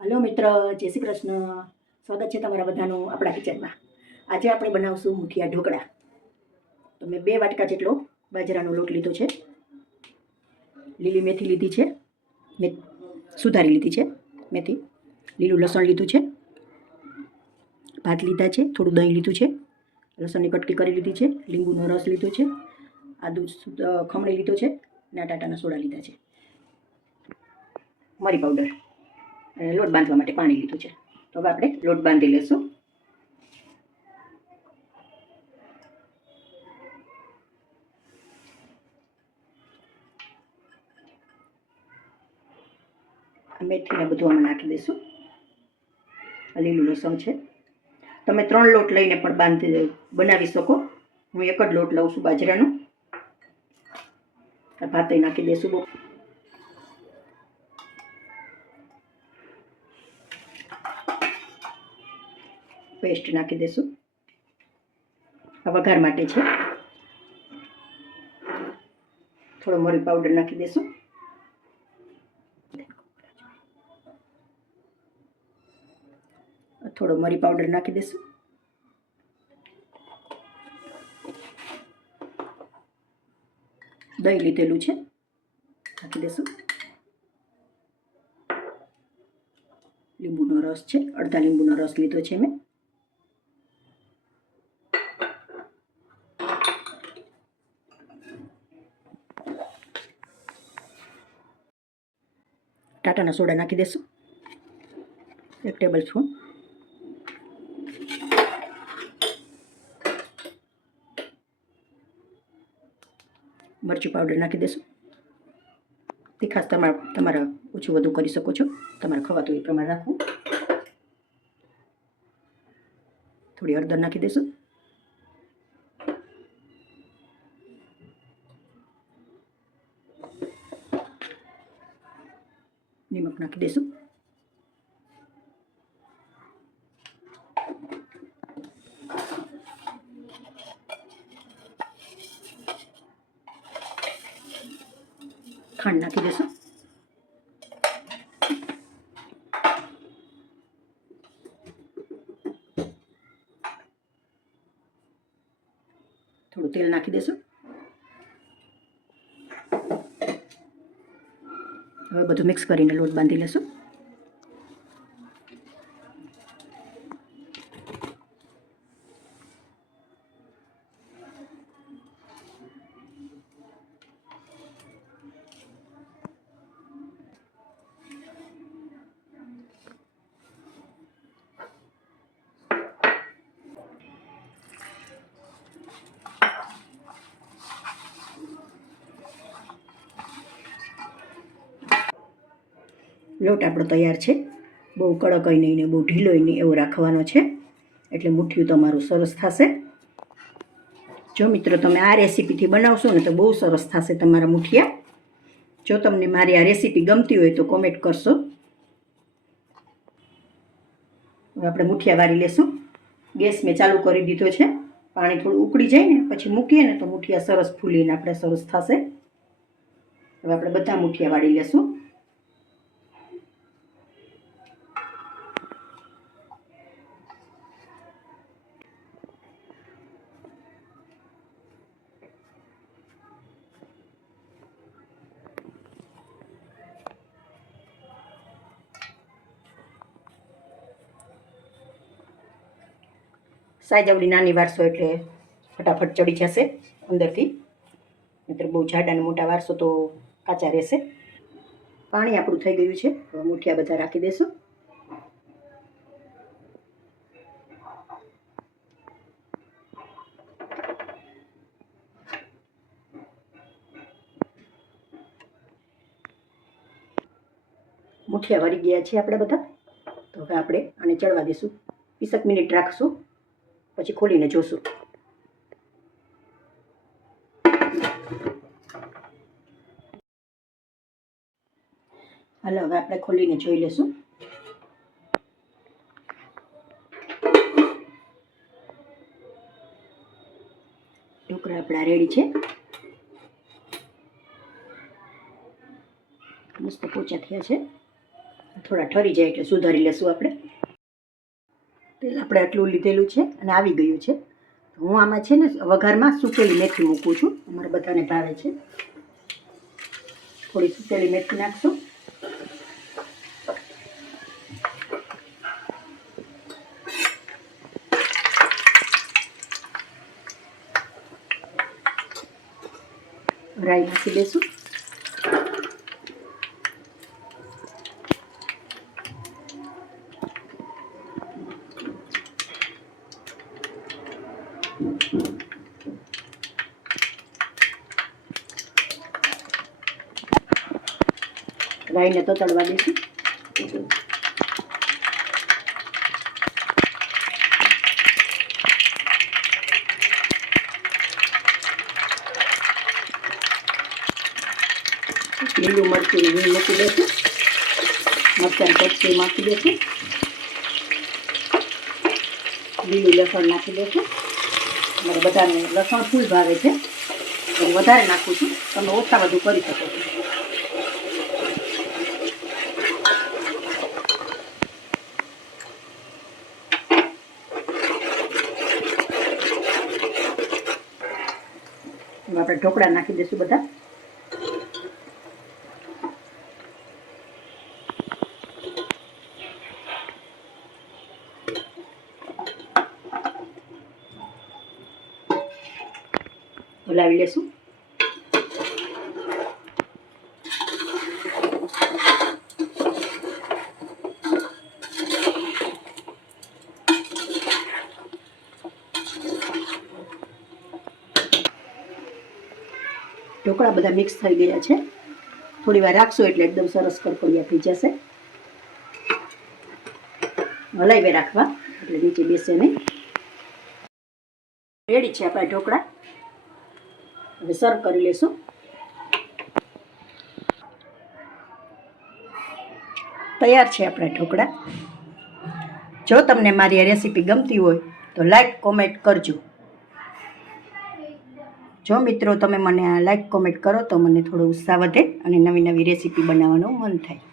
Hello મિત્ર, જય શ્રી કૃષ્ણ. સ્વાગત છે તમારા બધાનું આપણા કિચનમાં. આજે આપણે બનાવશું મુઠિયા ઢોકળા. તો મેં 2 વાટકા જેટલો બાજરાનો લોટ લીધો છે. લીલી મેથી લીધી છે, સુધારી લીધી છે મેથી. લીલું લસણ લીધું છે, ભાત લીધા છે, થોડું દહીં લીધું છે, લસણની કટકી કરી લીધી છે, લીંબુનો રસ લીધો છે, આદુ ખમણી લીધો છે અને ટાટાના સોડા લીધા છે, મરી પાવડર અને લોટ બાંધવા માટે પાણી લીધું છે. તો હવે આપણે લોટ બાંધી લેશું. મેથીને બધું આમાં નાખી દઈશું. લીલું લસણ છે. તમે 3 લોટ લઈને પણ બનાવી શકો. હું એક જ લોટ લઉં છું બાજરાનો. ભાત નાખી દઈશું. પેસ્ટ નાખી દઈશું. વઘાર માટે છે. થોડો મરી પાવડર નાખી દઈશું. થોડો મરી પાવડર નાખી દઈશું. દહીં લીધેલું છે, નાખી દઈશું. લીંબુનો રસ છે, અડધા લીંબુનો રસ લીધો છે મેં. ટાટાના સોડા નાખી દઈશું, 1 ટેબલ સ્પૂન. મરચું પાવડર નાખી દઈશું. તીખાશ તમારા ઓછું વધુ કરી શકો છો, તમારે ખવાતું એ પ્રમાણે રાખવું. થોડી હળદર નાખી દઈશું. નિમક નાખી દઈશું. ખાંડ નાખી દઈશું. થોડું તેલ નાખી દઈશું. હવે બધું મિક્સ કરીને લોટ બાંધી લેશું. લોટ આપણો તૈયાર છે. બહુ કડક નહીં ને બહુ ઢીલો નહીં એવો રાખવાનો છે, એટલે મુઠ્ઠિયું તમારું સરસ થશે. જો મિત્રો તમે આ રેસીપીથી બનાવશો ને તો બહુ સરસ થશે તમારા મુઠિયા. જો તમને મારી આ રેસીપી ગમતી હોય તો કોમેન્ટ કરશો. હવે આપણે મુઠિયા વાળી લેશું. ગેસ મેં ચાલુ કરી દીધો છે. પાણી થોડું ઉકળી જાય ને પછી મૂકીએ ને તો મુઠિયા સરસ ફૂલીને આપણે સરસ થશે. હવે આપણે બધા મુઠિયા વાળી લેશું. સાઈઝ આવડી નાની વારસો એટલે ફટાફટ ચડી જશે અંદરથી, નહીતર બહુ જાડા અને મોટા વારસો તો કાચા રહેશે. પાણી આપણું થઈ ગયું છે. હવે મુઠિયા બધા રાખી દઈશું. મુઠિયા વળી ગયા છે આપણે બધા. તો હવે આપણે આને ચડવા દઈશું. 20 મિનિટ રાખશું, પછી ખોલીને જોશું. હાલો હવે આપણે ખોલીને જોઈ લેશું. ઢોકળા આપણા રેડી છે. મસ્ત પોચા થયા છે. થોડા ઠરી જાય એટલે સુધારી લેશું આપણે. તેલ આપણે આટલું લીધેલું છે અને આવી ગયું છે. હું આમાં છે ને વઘારમાં સૂકેલી મેથી મૂકું છું, અમારે બધાને ભાવે છે. થોડી સૂકેલી મેથી નાખશું. રાઈ નાખી દઈશું. રાઈને તો તળવા દઈશું. લીલું મરચું મૂકી દઈશું. મરચાંની કટકી નાખી દઈશું. લીલું લસણ નાખી દઈશું. મારે બધાને લસણ ફૂલ ભાવે છે તો હું વધારે નાખું છું, તમે ઓછા વધુ કરી શકો છો. આપણે ઢોકળા નાખી દઈશું બધા. હલાવી લેશું. ઢોકળા બધા મિક્સ થઈ ગયા છે. થોડી વાર રાખશું એટલે એકદમ સરસ કડકડિયા થઈ જશે. હલાવી રાખવા એટલે નીચે બેસે નહીં. રેડી છે આપણા ઢોકળા. હવે સર્વ કરી લેશું. તૈયાર છે આપણા ઢોકળા. જો તમને મારી આ રેસીપી ગમતી હોય તો લાઈક કોમેન્ટ કરજો. જો મિત્રો તમે મને આ લાઈક કોમેન્ટ કરો તો મને થોડો ઉત્સાહ વધે અને નવી નવી રેસીપી બનાવવાનું મન થાય.